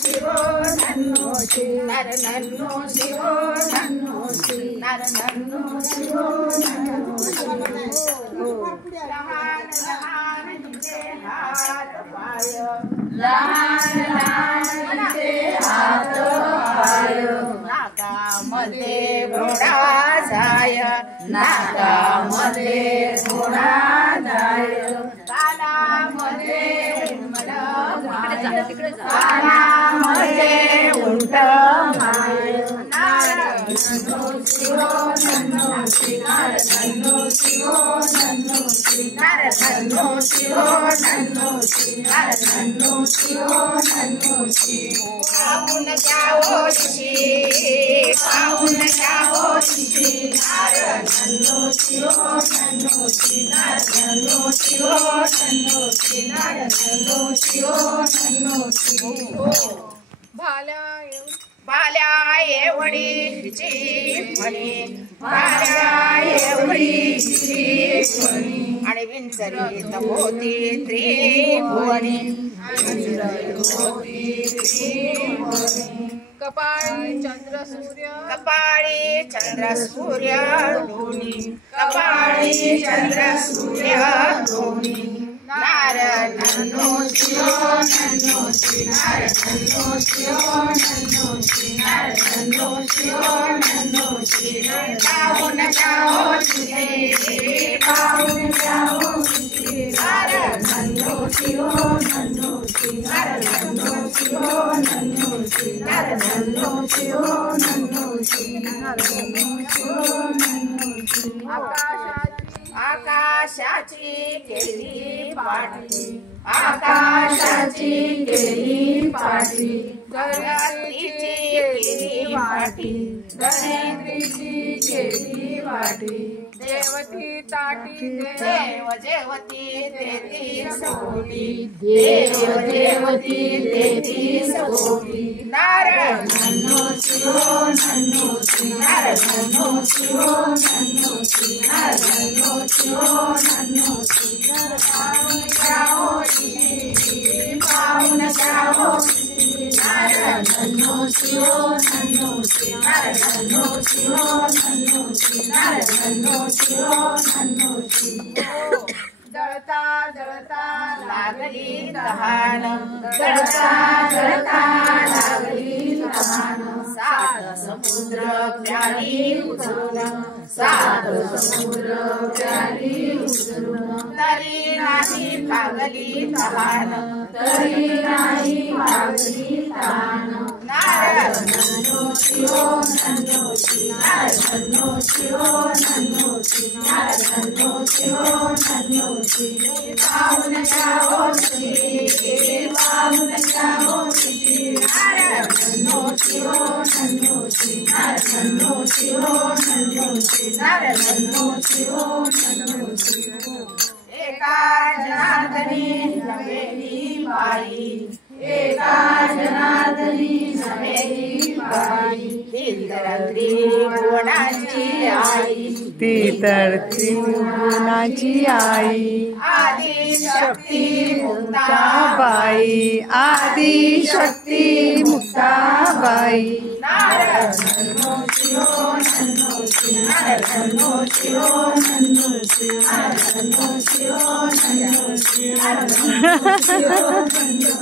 ಶಿವೋ ನನ್ನೋ she ನರ ನನ್ನೋ ಶಿವೋ ನನ್ನೋ she ನರ ನನ್ನೋ ಶಿವೋ ನನ್ನೋ लहान लहान तिचे हात पाय लहान लहान तिचे हात पाय नाकामध्ये घोडा जाय नाकामध्ये घोडा जाय कानामध्ये कानामध्ये उंट माय नन्नो शिवो नन्नो शि नर नन्नो शिवो नन्नो शि नर नन्नो शिवो नन्नो शि नर नन्नो शिवो नन्नो शि पाहून जाओ दिशी पाहून जाओ दिशी नर नन्नो शिवो नन्नो शि नर नन्नो शिवो नन्नो शि नर नन्नो शिवो नन्नो शि भाल्या एवढीची म्हणे भाल्या एवढीची म्हणे आणि विंचरीत होती त्रिभुवनी कपाळी चंद्र सूर्य दोन्ही कपाळी चंद्र सूर्य दोन्ही नर नन्नो शिवो नन्नो शि नर नन्नो शिवो नन्नो शि नर नन्नो शिवो नन्नो शि पाहून जाओ तिथे पाहून जाओ तिथे नर नन्नो शिवो नन्नो शि नर नन्नो शिवो नन्नो शि नर नन्नो शिवो नन्नो शि नर नन्नो शिवो नन्नो शि आकाशाची केली पाटी आकाशाची केली पाटी धरतीची केली वाटी धरतीची केली वाटी देवती ताटी देव देवती तेतीस कोटी देव देवती तेतीस कोटी नर नन्नो शिवो नन्नो शि नर नन्नो शिवो नन्नो शि नर नन्नो शिवो नन्नो शि पाहून जाओ पाहून जाओ नर नन्नो शिवो नन्नो शि नर नन्नो शिवो नन्नो शि नर नन्नो शिवो नन्नो शि जळता जळता लागली तहान जळता जळता लागली तहान सात समुद्र प्याली उचलून सात समुद्र प्याली उचलून तरी नाही भागली तहान तरी नाही भागली तहान नर नन्नो शिवो नन्नो शि नर नन्नो शिवो नन्नो शि नर नन्नो शिवो नन्नो शि पाहून जाओ तिथे पाहून जाओ तिथे नर नन्नो शिवो नन्नो शि नर नन्नो शिवो नन्नो शि नर नन्नो शिवो नन्नो शि एका जनार्दनी नवेली बाई एका जनार्दनी नवेली बाई ती तर त्रिभुवनाची आई ती तर त्रिभुवनाची आई आदि शक्ती मुक्ताबाई आदि शक्ती मुक्ताबाई नर नन्नो शिवो नन्नो शि नर नन्नो शिवो नन्नो शि नर नन्नो शिवो नन्नो शि नर नन्नो शिवो नन्नो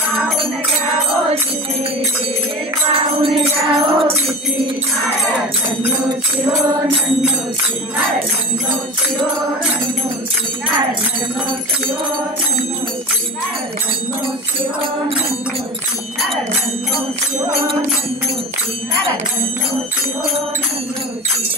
पाहून जाओ तिथे पाहून जाओ तिथे नर नन्नो शिवो नन्नो शि नर नन्नो शिवो नन्नो शि नर नन्नो शिवो नन्नो शि नर नन्नो शिवो नन्नो शि नर नन्नो शिवो नन्नो शि नर नन्नो शिवो नन्नो शि